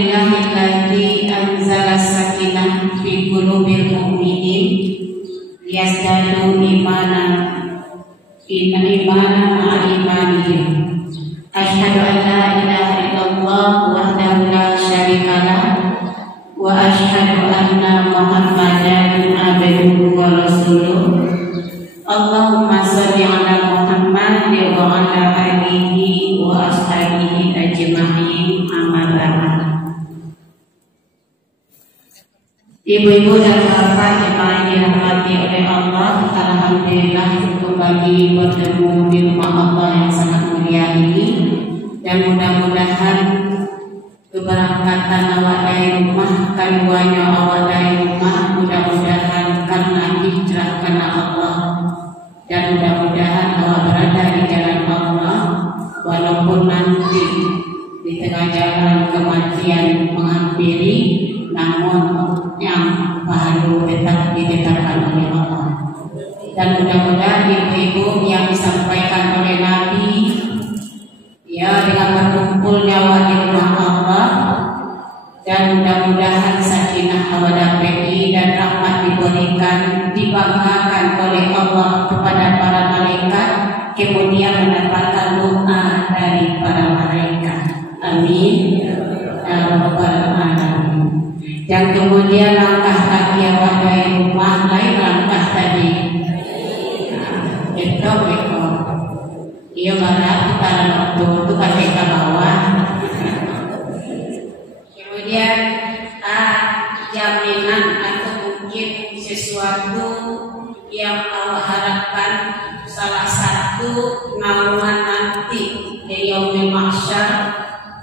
Alhamdulillahilladzi anzala sakinah fi qulubil mu'minin liyazdadu imanan ma'a imanihim. Asyhadu an la ilaha illallah wahdahu la syarikalah wa asyhadu anna Muhammadan abduhu wa rasuluh. Allahumma shalli ala Muhammad wa ala alihi wa ashabihi ajma'in. Amma ba'd. Ibu-ibu dan bapak yang dirahmati oleh Allah, alhamdulillah kembali bertemu di rumah Allah yang sangat mulia ini, dan mudah-mudahan keberangkatan awak dari rumah, keluarnya awak dari rumah, mudah-mudahan karena hijrah karena Allah, dan mudah-mudahan awak berada di jalan Allah, walaupun nanti di tengah jalan kematian menghampiri, namun yang baru tetap ditetapkan oleh Allah. Dan mudah-mudahan ibu-ibu yang disampaikan oleh Nabi, ya, dengan berkumpul nyawa di rumah Allah, dan mudah-mudahan sakinah mawaddah dan rahmat diberikan, dibanggakan oleh Allah kepada para malaikat, kemudian mendapatkan doa dari para malaikat. Amin ya rabbal alamin. Dan kemudian langkah kaki awak dari rumah, lain langkah tadi. Itu iya barat putaran waktu itu pakai ke bawah. Kemudian jaminan atau mungkin sesuatu yang awak harapkan, salah satu naungan nanti di yaumil mahsyar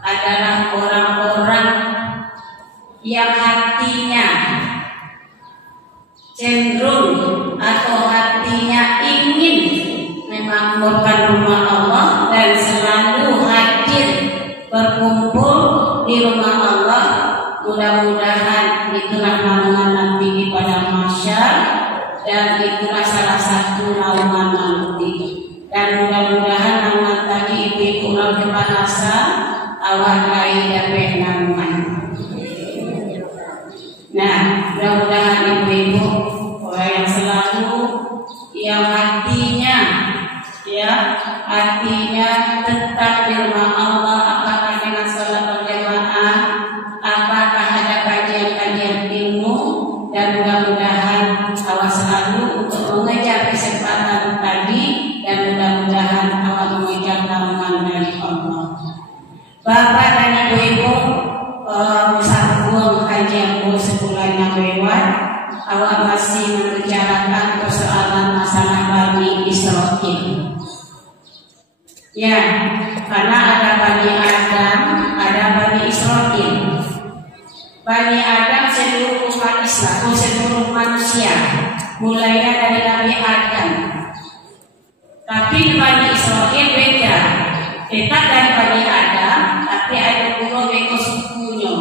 adalah orang-orang yang hatinya cenderung atau hatinya ingin memakmurkan rumah Allah dan selalu hadir berkumpul di rumah Allah. Mudah-mudahan itulah naungan nanti di padang mahsyar, dan itulah salah satu naungan nanti. Dan mudah-mudahan naungan tadi ibu-ibu ulang bahasa awak lain dapat naungan. Nah, mudah-mudahan ibu-ibu orang yang selalu yang hatinya tetap di rumah Allah, apakah dengan salat berjamaah, apakah ada kajian-kajian ilmu, dan mudah-mudahan awak selalu untuk mengejar kesempatan tadi, dan mudah-mudahan awak mengejar naungan dari Allah. Bapak dan ibu-ibu, sambung kajian sebulan yang lewat, awak masih membicarakan persoalan masalah Bani Israil. Ya, karena ada Bani Adam, ada Bani Israil. Bani Adam seluruh umat Islam, seluruh manusia, mulainya dari Nabi Adam. Tapi di Bani Israil beda, tetap dari Bani Adam, tapi ada puluh ekor sukunya.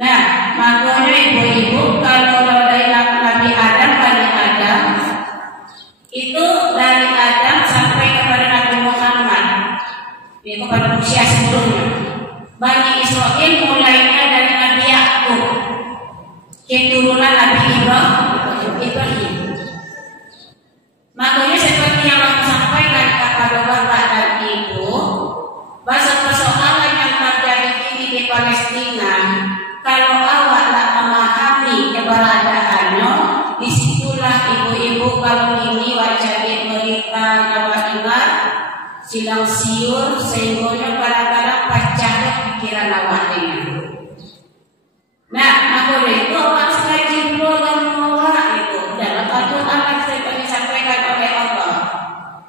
Nah, makanya ibu-ibu, kalau dari Nabi Adam, Bani Adam itu dari Adam sampai kepada Nabi Muhammad, yaitu pada usia sebelumnya. Bani Israil mulainya dari Nabi Yakub, keturunan Nabi Ibrahim. Makanya seperti yang aku sampaikan kepada bapak dan ibu, bahasa persoalan yang terjadi ini di Palestina, kalau awak tak memahami keberadaannya, disitulah ibu-ibu kalau ini wajah berita awak dengar silang siur, sehingga kadang-kadang pecah pikiran awak dengar. Nah, maka itu awak sengaja dan menolak itu dalam aturan seperti disampaikan oleh Allah.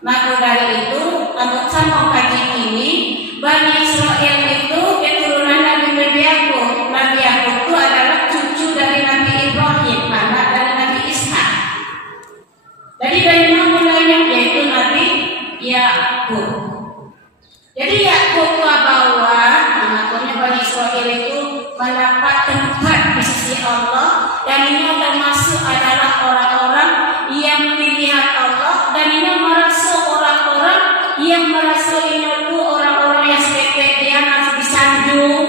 Maka dari itu, untuk sama kaji ini, Bani Israil itu keturunan Nabi Yakub. Nabi Yakub itu adalah cucu dari Nabi Ibrahim, anak dari Nabi Ishak. Jadi dari mana mulainya? Yaitu Nabi Yakub. Jadi Yakub bawa, makanya Bani Israil itu mendapat tempat di sisi Allah, dan ini termasuk adalah orang-orang yang dilihat Allah, dan ini merasa orang-orang yang merasa ini itu orang-orang yang seperti dia masih disanjung.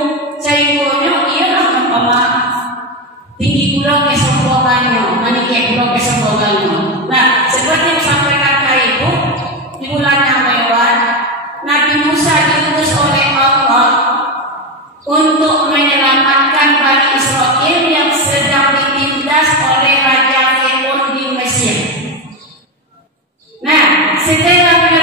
Musa diutus oleh Allah untuk menyelamatkan Bani Israel yang sedang ditindas oleh Raja Firaun di Mesir. Nah, setelah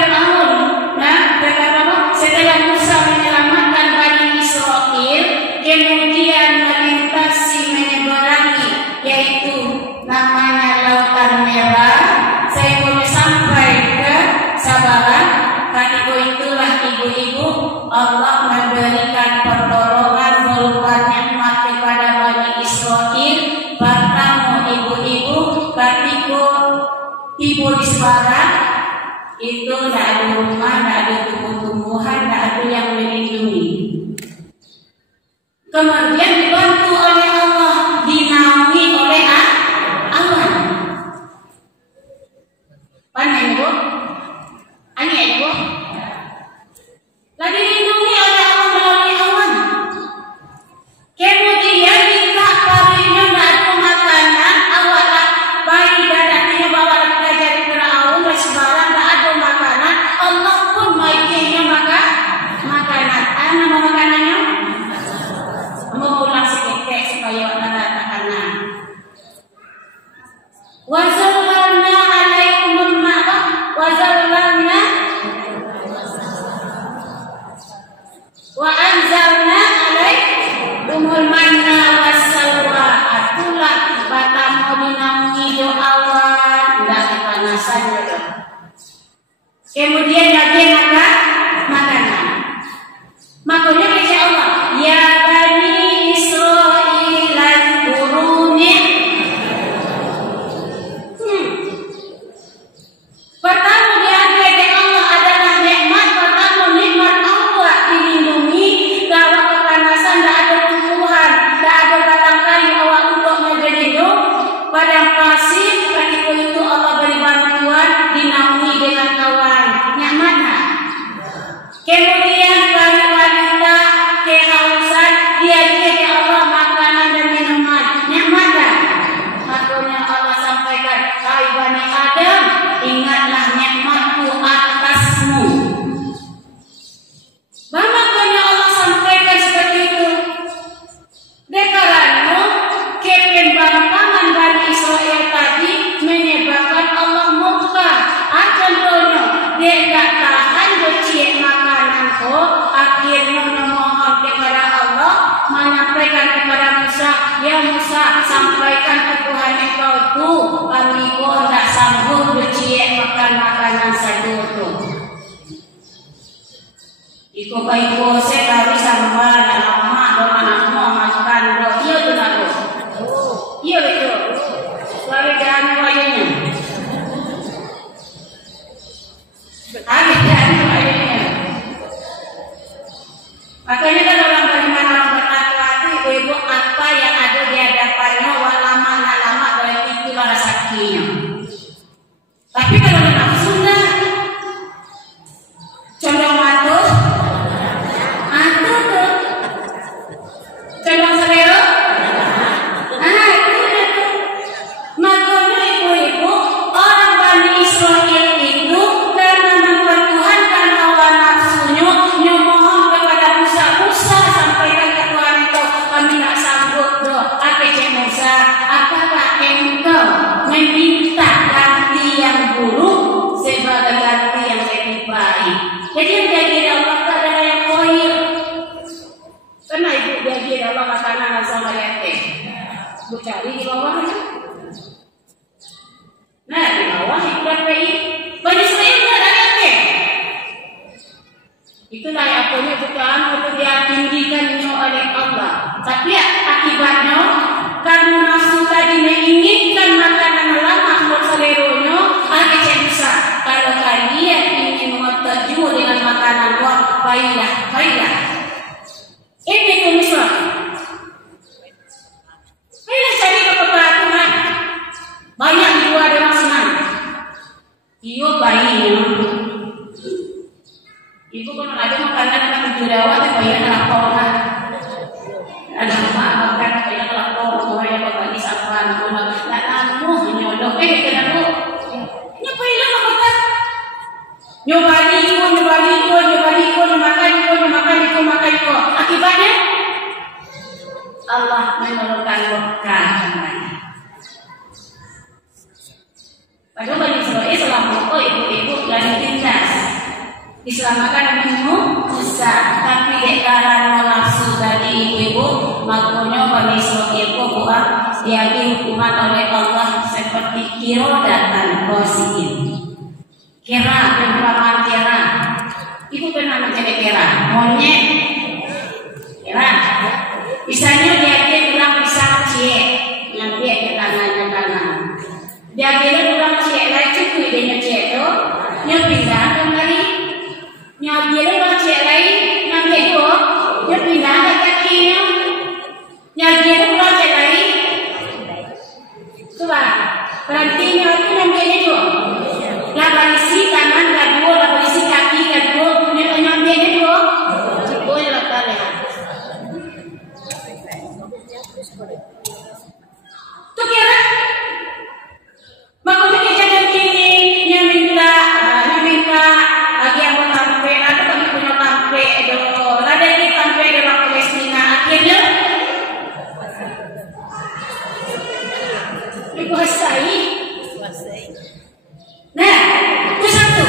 Musa menyelamatkan Bani Israel, kemudian melintasi menyeberangi, yaitu namanya Lautan Merah, sehingga sampai ke Sabaran. Ketika itulah ibu-ibu Allah memberikan pertolongan berupa nikmat kepada Bani Israel. Pertama ibu-ibu ketika tiba di Sebarang itu tidak ada rumah, tidak ada tumbuh-tumbuhan, tidak ada yang melindungi. Kemudian dibantu oleh Allah, dinaungi oleh awan. Mana ibu? Ani ibu? Lagi dilindungi oleh Allah melalui awan. Kemudian kita parinya tidak ada makanan, awallah bayi dan artinya bawa kita dari Firaun dan Sebarang, tidak ada makanan. Allah pun baiknya makanan. Nama makanannya? Mau ulang sedikit supaya anda katakan. Wazallalna alaikumul ma'a wazallalna wa anzalna alaikumul manna wassalwa. Itulah batang dinaungi doa Allah, tidak kepanasan juga. Kemudian lagi makanan. Makanya kata Allah, ya Bani Israil al-Qurun. Pertama diambil dari Allah adalah nikmat. Pertama nikmat Allah dilindungi. Kalau kepanasan tidak ada tumbuhan, tidak ada batang kayu awal untuk berlindung. Padang pasir ketika itu Allah beri bantuan, dinaungi dengan kawan. Nikmat. Kemudian bagi wanita kehausan, diajari Allah makanan dan minuman. Nikmat. Makanya Allah sampaikan, hai Bani Adam, ingatlah nikmatku atasmu. Makanya Allah sampaikan seperti itu. Karena kepembantangan Bani Israel tadi menyebabkan Allah murka. Contohnya, dia tak tahan bercium makanan akhirnya memohon kepada Allah, menyampaikan kepada Musa, ya Musa, sampaikan ke Tuhan engkau tuh, kami pun tak sanggup bercium makan makanan segitu. Iko kaiku saya tak bisa membalas anak-anak dengan anak-anak makan doh. Iya tu nak doh. Iya betul. Suara jangan wajahnya. Ada jangan wajahnya. Makanya kan orang beriman orang bertakwa itu ibu apa yang ada di hadapannya lama berarti itulah rezekinya. Tapi kalau nafsu enggak, condong matuh, condong selera, itu. Makanya ibu-ibu orang Bani Israel itu karena mempertuhankan hawa nafsunya, nyomohon kepada Musa sampaikan ke Tuhan engkau, kami tak sanggup doh. Apa cek Musa? Apakah engkau meminta ganti yang buruk sebagai ganti yang lebih baik? Jadi yang jadi Allah adalah yang khair. Karena ibu jadi Allah makanan sama yate. Bu cari di bawahnya. Nah di bawah itu dan baik. Bani Israel ada yate. Itulah yang punya bukan untuk ditinggikannya oleh Allah. Tapi akibatnya karena nafsu tadi menginginkan makanan lama buat seluruhnya, akhirnya bisa. Kalau kalian ingin terjun dengan makanan buat baiklah. Ini tumislah. Ini cari keperluan. Banyak dua dengan senang. Iyo bayinya. Ibu kalau ada makanan akan menjurawat, bayar laporan. Ada makan, bayar laporan, bayar bagi sampah, nak namu nyodok, kenapa? Nyobain lah makan. Nyobain, Allah menurunkan berkah namanya. Padahal Bani Israil selama ibu-ibu yang ditindas diselamatkan minum Musa, tapi dekaran nafsu dari ibu-ibu makanya Bani Israil buat diambil hukuman oleh Allah seperti kirodat dan kosiin. Kera, perumpamaan kera. Ibu pernah menjadi kera, monyet. Kera. Misalnya dia bilang pisang cie, yang dia ke tangannya kanan. Dia bilang cie, lain cukup dia cie itu, dia pindah kembali. Dia bilang cie lain, yang dia itu, dia pindah ke kakinya. Dia bilang cie lain. Coba, berarti yang dia itu. Lah berisi tangan kedua, lah berisi kaki kedua, punya penyampai kedua. Cukup ya kali ya. Tu kira, makanya kejadian ini yang minta lagi yang mau sampai, ada kami punya sampai, ada yang sampai dalam Palestina akhirnya dikuasai. Nah, itu satu.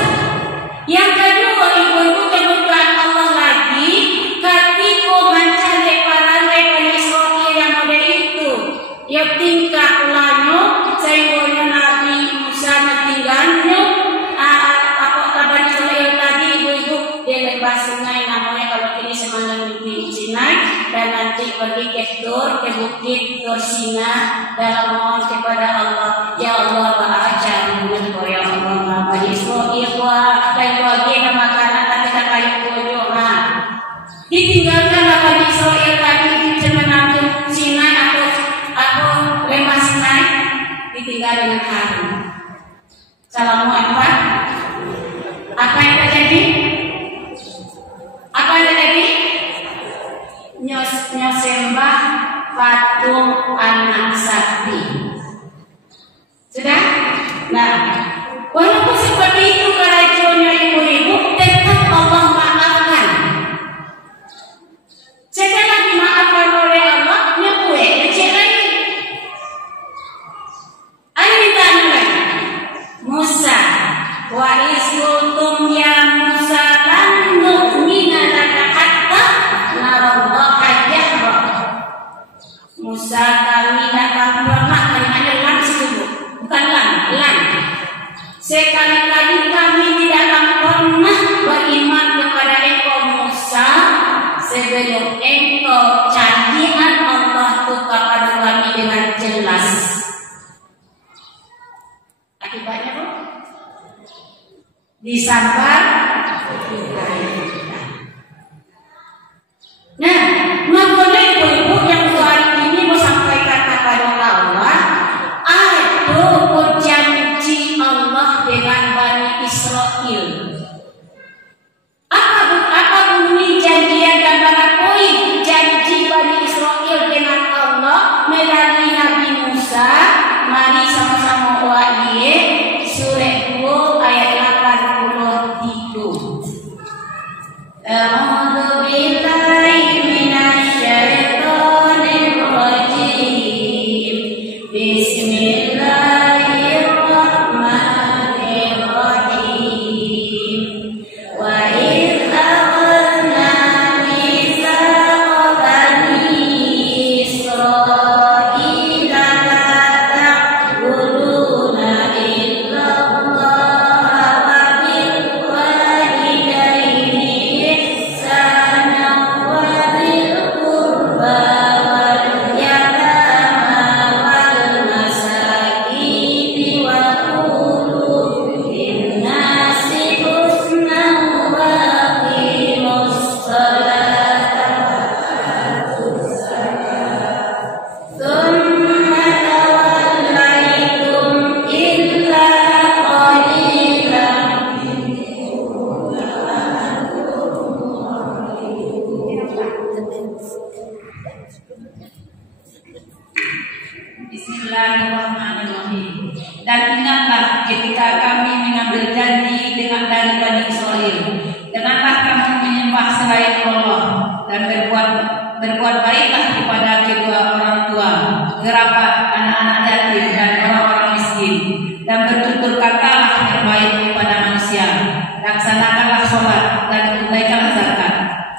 Yang kedua, ibu-ibu kebutuhan Allah lagi ketika mencari para Bani Israil yang model itu. Ya tingkah ulanya, sehingga Nabi Musa mentinggalnya. Apakah Bani Israil tadi ibu-ibu dia lewat sungai namanya kalau kini semangat di Sinai dan nanti pergi ke Tur, ke bukit Tur Sina dalam mohon kepada Allah. Ya Allah, ajar ya Allah, Bani Israil dan bagian makanan tapi tak kayu koyohan. Ditinggalkan Bani Israil tadi di menantu Sinai atau lembah Sinai ditinggal dengan Harun. Assalamualaikum. Apa yang terjadi? Apa yang terjadi? Nyosembah patung anak sapi. Sudah? Nah, walaupun seperti itu kerajaannya ibu-ibu, tetap Allah maafkan. Setelah dimaafkan oleh Allah, nyebue kecil lagi. Ayo ditanya lagi. Musa, wa iskuntum ya Musa lan nu'mina laka hatta narallaha jahra. Musa, kami tak akan pernah hanya langsung, bukan lan. Sekali-kali kami tidak akan pernah beriman kepada engkau Musa sebelum engkau janjian Allah itu kepada kami dengan jelas. Akibatnya bu, disambar. Nah, makanya ibu-ibu yang hari ini mau sampaikan kepada Allah, ada janji Allah dengan Bani Israil. Apa bunyi janji yang gambaran poin janji Bani Israil dengan Allah melalui Nabi Musa? Mari sama-sama wahai surah 2 ayat 83. A'udzu billahi minasyaitonir rajim. Bismillahirrahmanirrahim. Wa idh akhadna mitsaqa bani Israil la ta'buduna illa Allah wa bil walidayni ihsana wa dhil qurba wal yatama wal masakin wa qulu linnasi husnan wa aqimus salata thumma tawallaytum illa qalilan. Bismillahirrahmanirrahim. Dan ingatlah ketika kami mengambil janji dengan dari Bani Israil, janganlah kamu menyembah selain Allah dan berbuat baiklah kepada kedua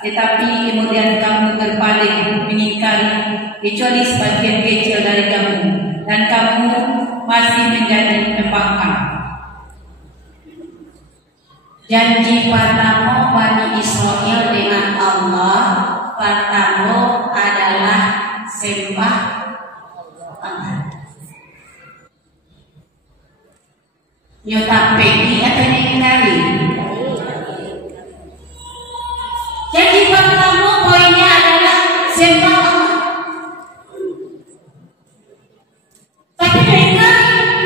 tetapi kemudian kamu berpaling mengingkari kecuali sebagian kecil dari kamu, dan kamu masih menjadi pembangkang. Janji pertama Bani Israel dengan Allah pertama adalah sembah Allah. Nyotapegi atau ingkari? Janji pertama poinnya adalah sembah Allah. Tapi ingkari,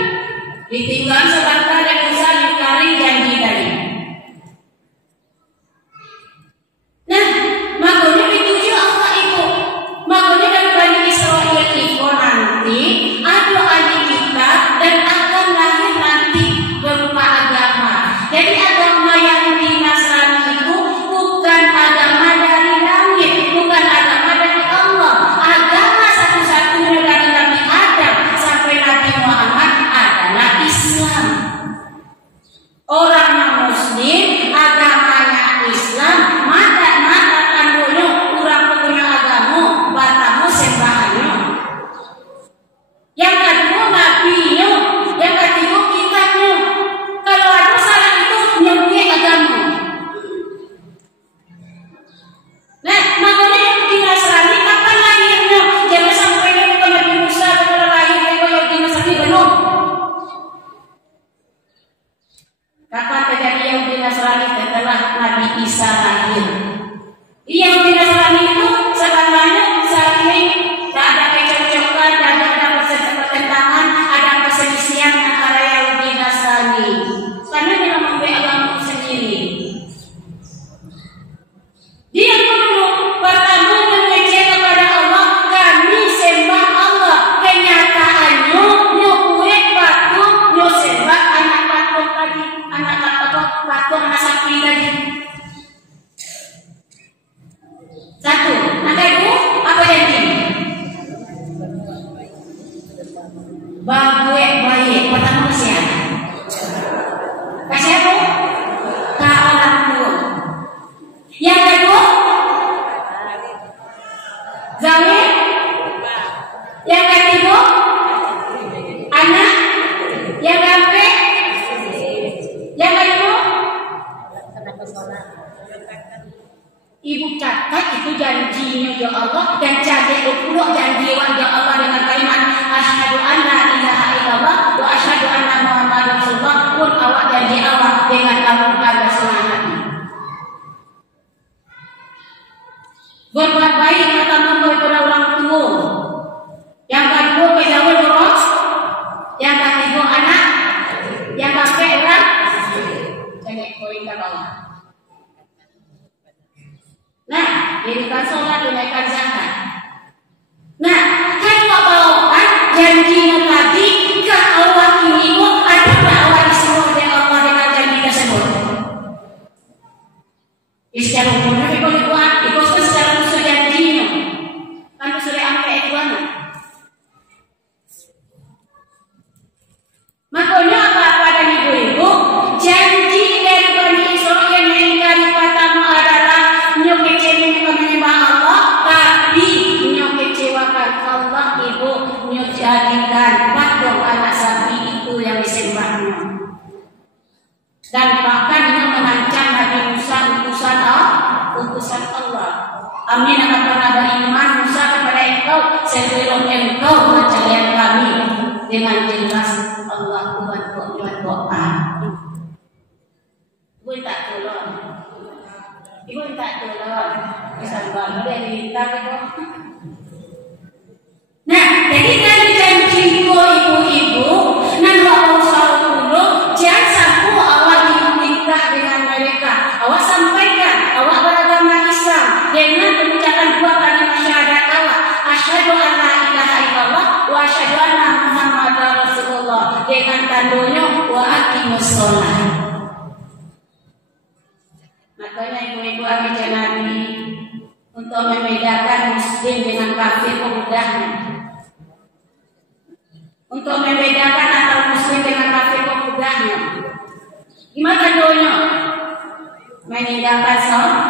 ditinggal sebentar dan bisa ingkari janji tadi. Nah, makanya dituju Allah itu. Makanya dari Bani Israel itu nanti ada ahli kitab dan akan lahir nanti berupa agama. Jadi agama Yahudi Nasrani itu bukan agama dari langit, bukan agama dari Allah. Agama satu-satunya dari Nabi Adam sampai Nabi Muhammad adalah Islam. Orang yang Muslim agamanya Islam, mata dulu kurang punya agama, batamu sembahannya. Yang kedua nabinya, yang ketiga kitabnya. Kalau ada salah itu nyambi agama. Nah, makanya yang di Nasrani kapan lahirnya? Jangan sampai yang Nabi Musa kalau lahir yang di Nasrani belum. Kapan terjadi yang di Nasrani setelah Nabi Isa lahir? Yang di Nasrani itu sebenarnya saling tak ada kecocokan dan ada pertentangan, ada perselisihan antara Yahudi dan Nasrani. Karena dia membeli agama sendiri. Dia dulu pertama mengecek kepada Allah, kami sembah Allah. Kenyataannya nyokue patung, nyosembah anak patung tadi, patung anak sapi tadi. Satu, maka itu apa janji? Baik, pertama siapa? Kasih apa? Ke orang tua. Yang kedua, zalim. Yang ketiga, anak. Yang keempat, yang kedua, ibu catat itu janjinya ya Allah, dan jadi pula janji ya Allah dengan kalimat asyhadu an la ilaha illallah wa asyhadu anna muhammadar rasulullah. Pun awak janji Allah dengan kamu pada semangat. Berbuat baik pertama kepada orang tua, yang kedua kepada terus, yang ketiga anak, yang keempat orang jangan poin ke bawah. Nah, dirikan sholat, tunaikan zakat. Nah, kalau bawakan janjinya tadi ke Allah ini, ada Allah disuruh oleh Allah dengan janji tersebut. Secara umumnya kalau buat, itu secara usul janjinya. Kan sudah ambil itu mana? Makanya apa dan ibu-ibu, janji dari Bani Israel yang ingkari pertama adalah menyembah Allah, tapi mengecewakan Allah ibu menjadikan patung anak sapi itu yang disembahnya, dan bahkan mengancam Nabi Musa utusan Allah. Amin anak para beriman Musa kepada engkau sebelum engkau percaya kami dengan jelas Allah membantu doa. Ibu tak tolong. Ibu tak tolong. Sabar, dari kita itu. Nah, jadi dari janji ibu-ibu, nan awak selalu dulu, jangan sampai awak nikah dengan mereka. Awak sampaikan, awak beragama Islam dengan mengucapkan dua kalimat syahadat awak. Asyhadu an la ilaha illallah wa asyhadu anna muhammadar rasulullah. Dengan tandanya wa aqimus shalah. Makanya ibu-ibu abdi Nabi untuk membedakan muslim dengan kafir pemudahnya, untuk membedakan antara muslim dengan kafir pemudahnya. Gimana doanya? Meninggalkan sholat,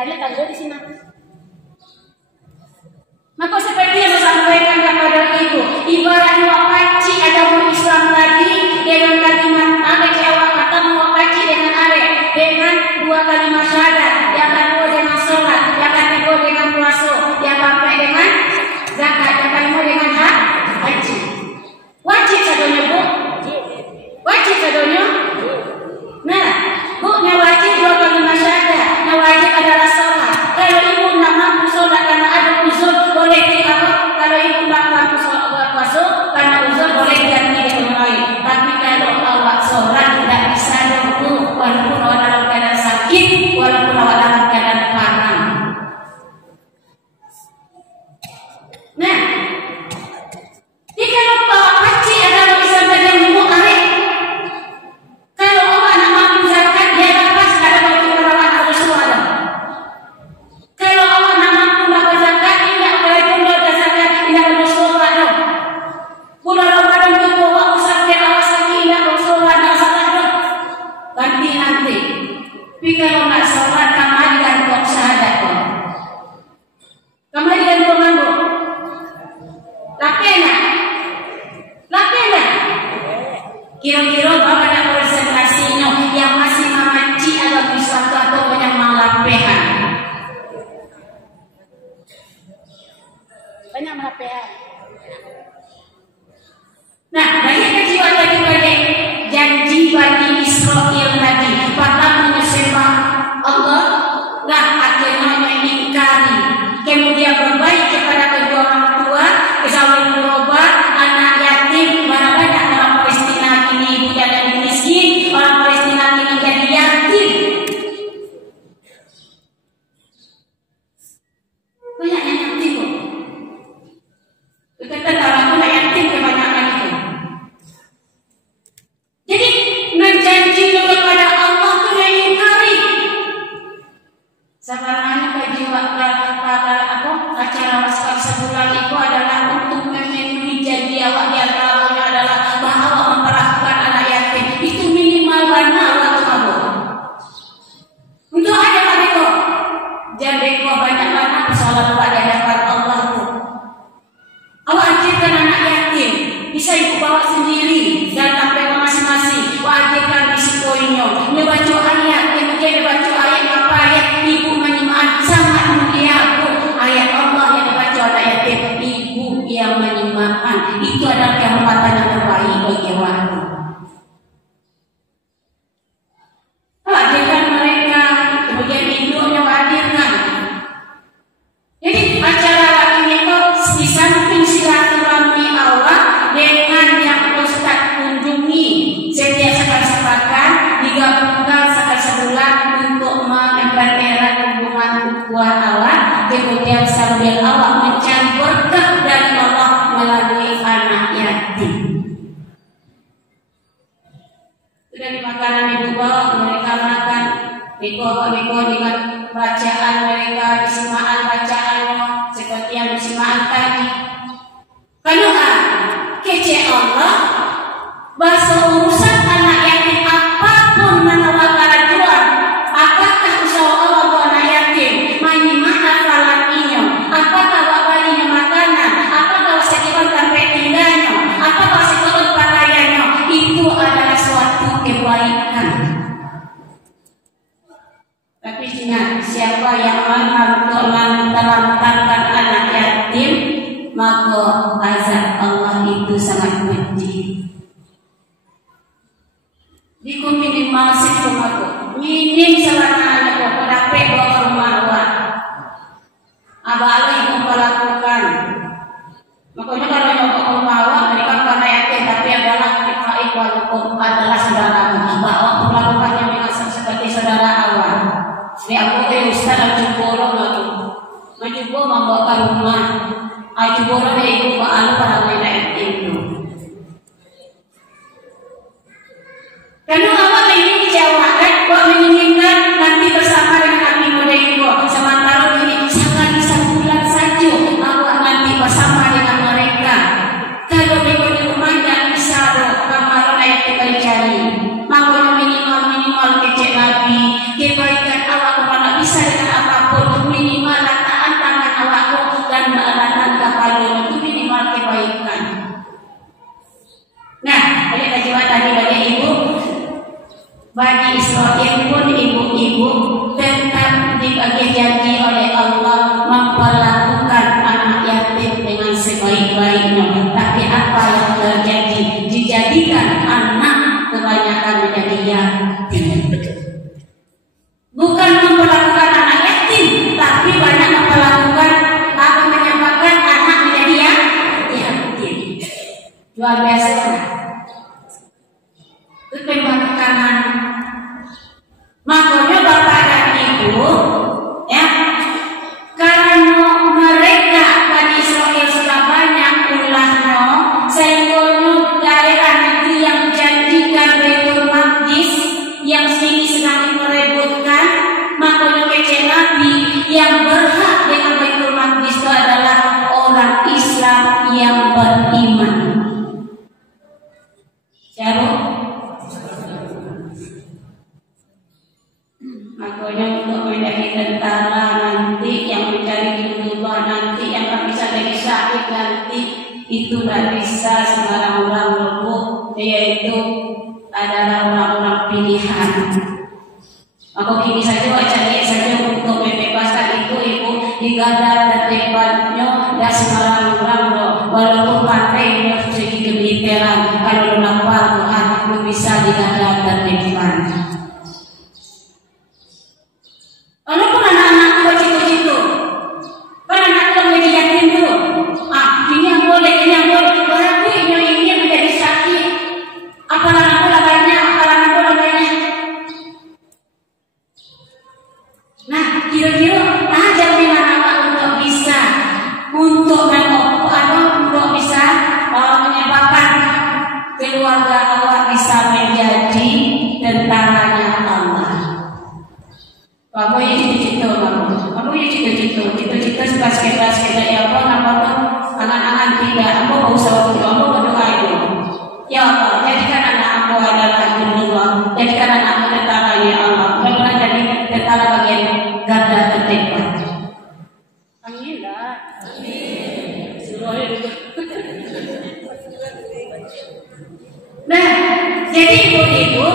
Jadi tahu di sini. Maka seperti yang disampaikan kepada ibu, ibarat wakaci agama Islam tadi dengan kalimat ada awak kata wakaci dengan are dengan dua kalimat syahadat, yang kedua dengan sholat, yang ketiga dengan puasa, yang keempat dengan zakat, yang kelima dengan haji. Wajib sadonya bu, wajib sadonya. Nah, bu, yang wajib dua kalimat syahadat, yang wajib adalah sholat. Kalau ibu tidak mampu sholat karena ada uzur, boleh apa? Kalau ibu tidak mampu sholat puasa karena uzur, boleh ganti dengan lain. Tapi kalau awak sholat tidak bisa dulu, walaupun awak dalam keadaan sakit, walaupun awak dalam keadaan parah. Nah, jika awak kecil adalah Islam dan yang umum arek. Kalau awak nak mampu zakat, dia lepas ada bagi merawat atau suara. Kalau awak nak mampu dapat zakat, tidak boleh tunda zakat, tidak boleh sholat dong. Bulan Ramadan itu awak sakit, awak sakit, tidak boleh sholat, tidak salah dong. Ganti nanti. Tapi kalau nak sholat, kembali dan kok syahadat dong. Kembali dan kok mampu. Lapena. Kira-kira bapak ada presentasinya yang masih memaci atau bisa atau yang malapehan. Banyak malapehan. Nah, banyak kejiwaan tadi pada janji Bani Israel tadi, bahkan menyembah Allah, nah akhirnya mengingkari, kemudian berbaik kepada kedua orang tua, kesawin berobat, anak yatim, mana banyak orang Palestina kini jadi miskin, orang Palestina kini jadi yatim. Banyak yang yatim kok. Kita tahu orang yatim kebanyakan itu. Jadi menjanji kepada Allah itu mengingkari. Sebenarnya pada acara sekali sebulan itu adalah untuk memenuhi janji awak, di antaranya adalah bahwa memperlakukan anak yatim itu minimal benar atau kamu. Untuk ada mereka, jangan mereka banyak persoalan pada hadapan Allah itu. Awak ajarkan anak yatim, bisa ibu bawa sendiri dan sampai masing-masing. Wajibkan isi poinnya, membaca ayat, kemudian membaca ayat apa ayat ibu menyimak sangat mulia ayat Allah yang dibaca anak yatim, ibu yang menyimakkan itu adalah kehormatan yang terbaik bagi waktu. Hadirkan mereka, kemudian ibunya hadirkan. Jadi acara waktu itu di samping silaturahmi awak dengan yang Ustaz kunjungi setiap sekali-sekakan digabungkan sekali sebulan untuk mempererat hubungan ukhuwah awak, kemudian sambil awak mencari berkah dari Allah melalui anak yatim. Dari makanan ibu bawa mereka makan, Miko dengan bacaan mereka, disimaan bacaannya seperti yang disimaan tadi. Karena kece Allah, bahasa urusan anak yatim apapun menawar kerajuan, apakah usaha Allah buat anak yatim, menyimak hafalannya, apakah bapaknya makanan, apakah sekitar sampai tinggalnya, apakah sekitar pakaiannya, itu adalah suatu kebaikan. Tapi ingat, siapa yang menelantarkan anak yatim, maka azab Allah itu sangat pedih. Di minimal sekolah minim selama anak kau dapat bawa ke rumah awak. Abah ibu melakukan. Makanya kalau yang ke rumah awak mereka bukan yatim tapi adalah ikhlas walaupun adalah saudara. Bahwa melakukannya memang seperti saudara awak. Ini aku Ustaz lagi borong lagi. Mencoba membawa ke rumah. Aku borong ibu ke alu para anak yatim. Karena Allah ingin dijawabkan, bahwa menginginkan nanti bersama dengan Nabi Muda itu. Sementara ini sangat bisa bulan saja Allah nanti bersama dengan mereka. Kalau di rumah tidak bisa kamar naik kembali cari. Makanya minimal kecil Nabi kebaikan Allah kepada bisa dengan apapun Nah, ada kejuan tadi banyak ibu. Bani Israel pun ibu-ibu tetap dibagi janji oleh Allah memperlakukan anak yatim dengan sebaik-baiknya. Tapi apa yang terjadi? Dijadikan anak kebanyakan menjadi yatim. Bukan memperlakukan anak yatim, tapi banyak memperlakukan atau menyebabkan anak menjadi yatim. Luar biasa. Itu pembangkangan. Makanya bapak dan ibu, ya, karena mereka Bani Israel sudah banyak ulahnya, sehingga daerah negeri yang menjanjikan Baitul Maqdis yang sini sedang diperebutkan, makanya kecil Nabi yang berhak dengan Baitul Maqdis itu adalah orang Islam yang beriman. Siapa? Makanya untuk menjadi tentara nanti, yang mencari kehidupan nanti, yang tak bisa jadi syahid nanti, itu tak bisa sembarang orang luput, yaitu adalah orang-orang pilihan. Maka kini saja cari saja untuk membebaskan itu ibu digadar tertibanya dan sembarang orang loh, walaupun pantainya segi kemiliteran, kalau lapar Tuhan belum bisa digadar tertibkan. Walaupun anak-anak tua citu-citu, kan anak tua menjadi yatim dulu. Ini yang boleh, ini yang boleh. Berarti ini yang menjadi sakit. Apalah banyak. Nah, kira-kira ajar di mana untuk bisa menyebabkan keluarga awak bisa menjadi tentaranya Allah. Apa yang cita-cita basket ya Allah, apa tuh angan-angan tidak, aku mau usaha untuk aku berdoa itu. Ya Allah, jadikan anak aku adalah Allah, jadikan anak aku tentaranya Allah, bukan jadi tentara bagian garda terdepan. Amin lah. Nah, jadi ibu-ibu,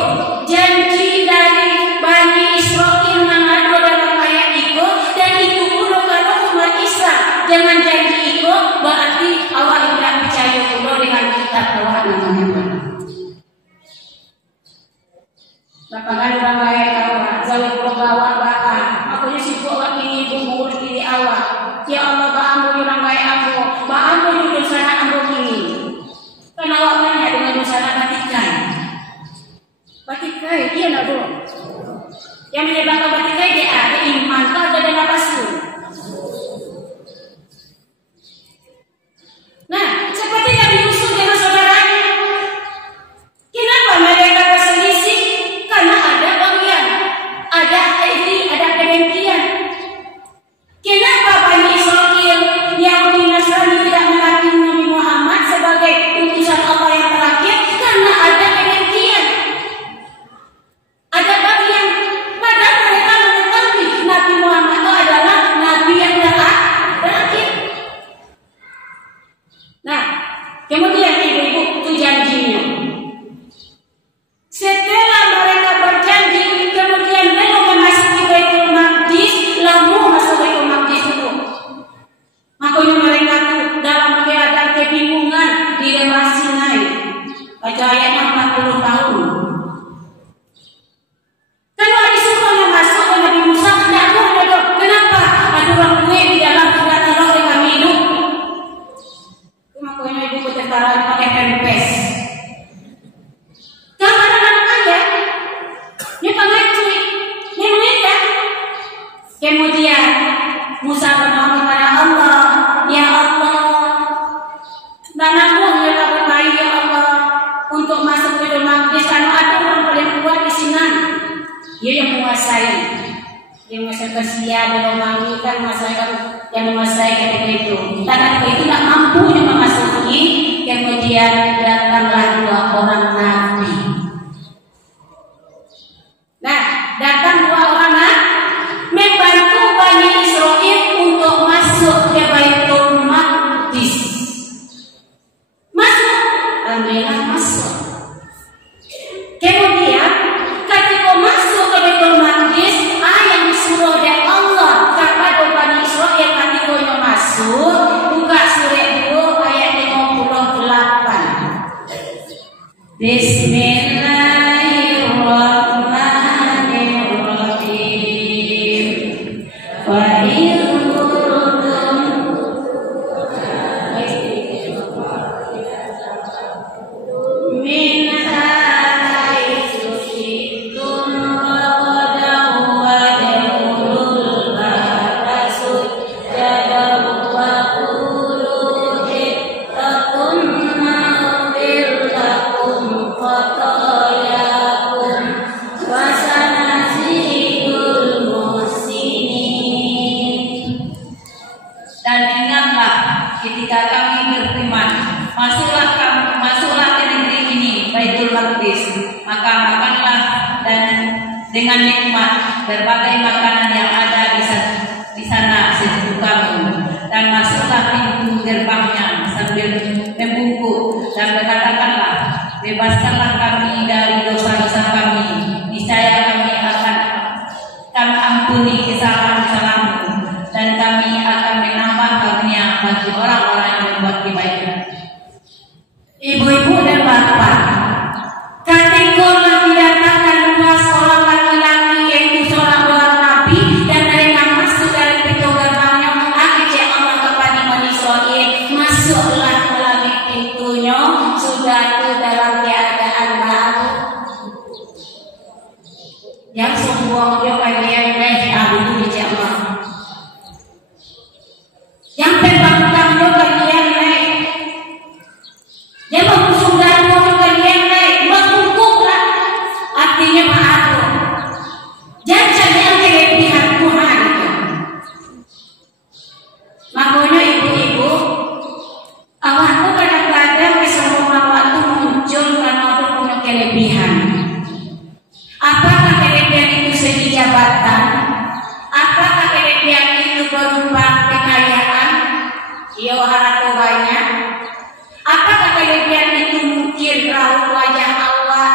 janji dari Bani Israel mengadu dalam ayat itu, dan itu pula kalau umat Islam jangan janji itu berarti awak tidak percaya pula dengan kitab Taurat namanya. Lapangan orang baik awak, jalan pulau awak bahkan, aku ni sibuk awak ini ibu mengurus diri awak. Ya Allah, bahamu orang baik aku, bahamu yang bersana aku ini. Karena awak banyak dengan bersana batikai, dia nak dulu. Yang menyebabkan batikai dia ada iman, kau ada dalam nafsu. Nah, seperti Nabi Yusuf dengan saudaranya. Kenapa mereka berselisih? Karena ada bagian, ada iri, ada kedengkian. Kenapa Bani Israel Yahudi Nasrani tidak mengakui Nabi Muhammad sebagai utusan Allah yang terakhir? Karena ada kedengkian. Ada bagian, padahal mereka mengetahui Nabi Muhammad itu adalah Nabi yang terakhir. Nah, kemudian ibu-ibu itu janjinya. Setelah mereka berjanji, kemudian belum memasuki Baitul Maqdis, lalu masuk Baitul Maqdis itu. Makanya mereka itu dalam keadaan kebingungan di lembah Sinai. Baca ayatnya 40 tahun. Kalau ada semuanya masuk ke Nabi Musa, tidak boleh dong. Kenapa? Ada orang tua di dalam tidak tahu dengan kami hidup. Makanya ibu tentara pakai pempes. Kalau anak-anak aja, dia pengacuy, dia mengingat. Kemudian Musa berdoa kepada Allah, ya Allah, dan aku hendak bermain ya Allah untuk masuk ke dalam Maqdis, karena ada orang paling kuat di sini. Dia yang menguasai, dia menguasai Persia dan Romawi, kan yang menguasai ketika itu. Karena itu tidak mampu yang memasuki. Kemudian datanglah 2 orang nabi. Nah, datang 2 orang nabi membantu Bani Israel untuk masuk ke Baitul Maqdis. Masuk, alhamdulillah masuk. Bismillahirrahmanirrahim. Wa in kuntum min haitsu syi'tum ragadan wa dkhulul baba sujjadan wa qulu ittaqun naghfir lakum khatayakum wa sanazidul muhsinin. Dan ingatlah ketika kami berfirman, masuklah ke negeri ini, Baitul Maqdis, maka makanlah dan dengan nikmat berbagai makanan yang ada di sana sejuk kamu, dan masuklah pintu gerbangnya sambil membungkuk dan berkatakanlah, bebaskanlah kami dari dosa-dosa kami, niscaya kami akan ampuni kesalahan-kesalahanmu, dan kami akan menambah karunia bagi orang-orang yang berbuat kebaikan. Ibu-ibu dan bapak, kategori didatakan luas orang laki-laki yaitu seorang nabi dan mereka masuk dari pintu gerbangnya. Akhirnya Allah kepada Bani Israil, masuklah melalui pintunya, sudah itu dalam keadaan baru. Yang sombong dia kalian itu dijawab. Yang pembangkang dia kalian dia mengusungkan dia kalian berhukuklah, artinya maaf. Jangan yang kelebihan Tuhan itu. Makanya ibu-ibu, awakmu kadang-kadang kesombongan waktu muncul karena aku punya kelebihan. Apakah kelebihan itu segi jabatan? Apakah kelebihan itu berupa kekayaan? Ya harap banyak. Apakah kelebihan itu mungkin raut wajah Allah?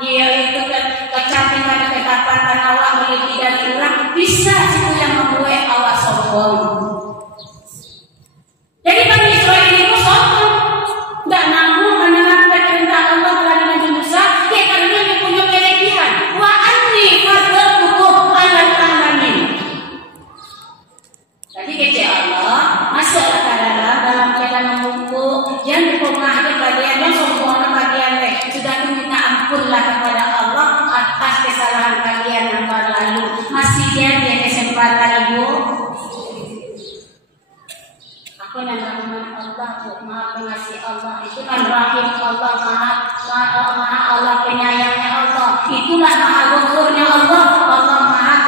Yaitu kecantikan dan ketapatan Allah melebihi dari orang. Bisa itu yang membuat Allah sombong. Jadi Bani Israil itu sombong, nggak mampu mendengar perintah Allah melalui Nabi Musa. Dia karena dia punya kelebihan. Wa anni fadlukum alal alamin. Jadi kece Allah masuklah ke dalam keadaan membungkuk. Yang dipengaruhi bagian yang sombong bagian sudah minta ampunlah kepada Allah atas kesalahan kalian yang berlalu. Masih jadi kesempatan ibu. Aku dan rahman Allah, maha pengasih Allah, itu kan rahim Allah, maha Allah penyayangnya Allah, itulah maha ghafurnya Allah, Allah maha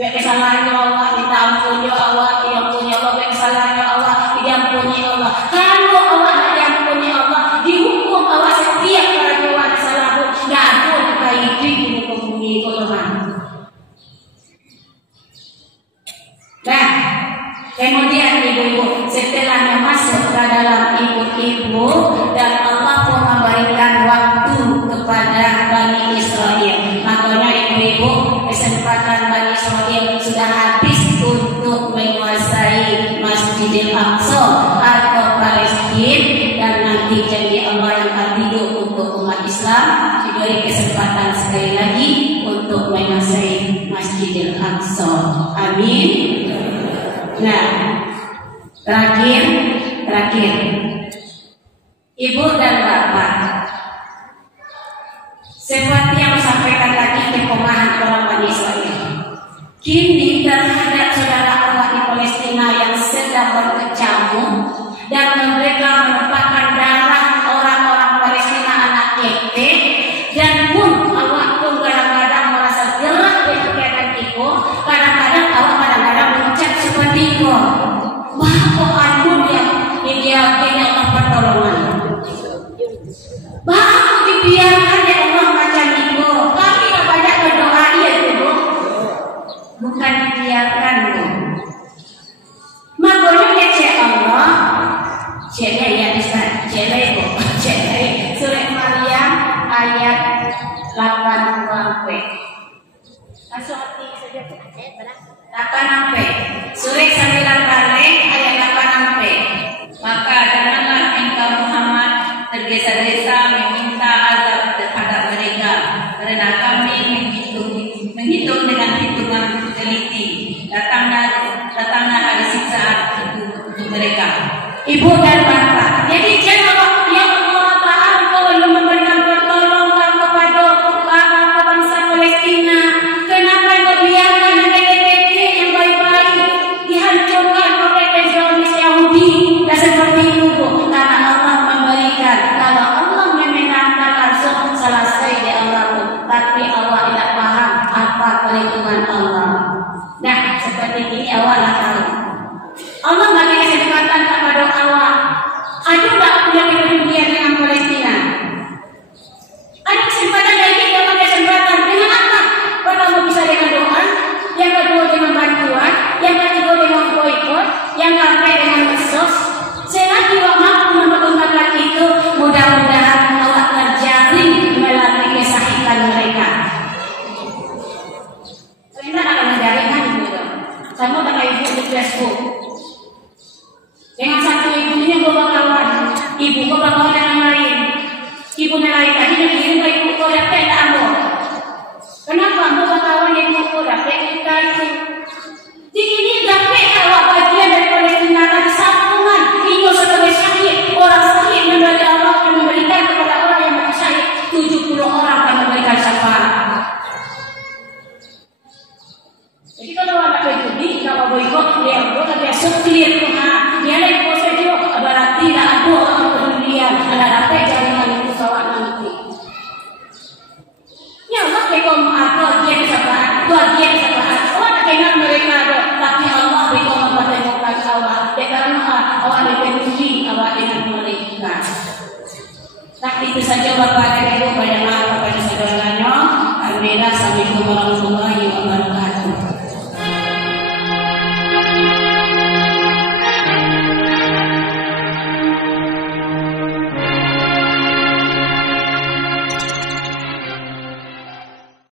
kesalahannya Allah, minta ampun ya Allah, diampuni Allah, kesalahannya Allah, diampuni Allah. Kalau Allah tidak diampuni Allah, dihukum Allah setiap orang yang salah pun, tidak ada kekaitan di bumi kotoran. Nah, kemudian ibu-ibu setelahnya masuk ke dalam ibu-ibu dan Allah pun memberikan waktu kepada Bani Israil. Makanya ibu-ibu, kesempatan Bani Israil sudah habis untuk menguasai Masjidil Aqsa atau Palestina, dan nanti janji Allah yang akan hidup untuk umat Islam diberi kesempatan sekali lagi untuk menguasai Masjidil Aqsa. Amin. Nah, terakhir, ibu dan bapak, seperti yang sampaikan tadi kepemahaman orang Bani Israil, kini terhadap saudara Allah di Palestina yang sedang berkecamuk dan mereka menumpahkan darah orang-orang Palestina anak yatim, dan pun awak pun kadang-kadang merasa gerak dengan keadaan itu, kadang-kadang awak mengucap seperti itu, bahwa ampun yang dia Allah pertolongan, bahwa dibiarkan ya Allah macam itu. Kami tak banyak berdoa ya itu, bukan dibiarkan itu. Makanya ya Allah, cewek ya bisa cewek surat Maryam ayat 8-9. Langsung hati saja. 8-9. Surat 9 kali ayat 8-9. Maka janganlah engkau Muhammad tergesa ibu dan bapak. Jadi jangan yang Allah Ta'ala memberikan pertolongan kepada bangsa Palestina. Kenapa membiarkan negara-negara yang baik-baik dihancurkan oleh Zionis Yahudi? Dan seperti itu, karena Allah memberikan, kalau Allah memenangkan langsung selesai di Allah, tapi Allah tidak paham apa perhitungan Allah. Nah, seperti ini awalnya tahu. Allah bagi kesempatan kepada Allah. Ada tak aku yang berhubungan dengan Palestina? Ada kesempatan lagi, dapat kesempatan dengan apa? Pertama bisa dengan doa, yang kedua dengan bantuan, yang ketiga dengan boikot, yang keempat dengan medsos. Selagi Allah mampu memperkembangkan itu, mudah-mudahan Allah terjaring melalui kesahihan mereka. Saya akan menjaringkan itu. Sama dengan ibu di Facebook. Dengan satu ibunya bawa kawan, ibu bawa kawan yang lain. Ibu nelayan tadi yang ibu kodak tidak ambil. Kenapa bawa kawan ibu kodak kita itu? Jadi ini dapat awak bagian dari Palestina dan sambungan ini sebagai syahid, orang syahid memberi Allah akan memberikan kepada orang yang mati syahid 70 orang akan memberikan syafaat. Jadi kalau anak berjudi, kalau boikot dia suklir dia naik prosedur berarti tidak ada orang kemudian ada dapat jaringan itu kawan nanti. Ya Allah bekom bagian sabar. Allah kenal mereka ada, tapi Allah bekom mempertemukan awak. Karena awak berjudi awak dengan mereka. Tapi itu saja Bapak dan Ibu pada maaf kepada saudaranya. Alhamdulillah, assalamualaikum warahmatullahi wabarakatuh.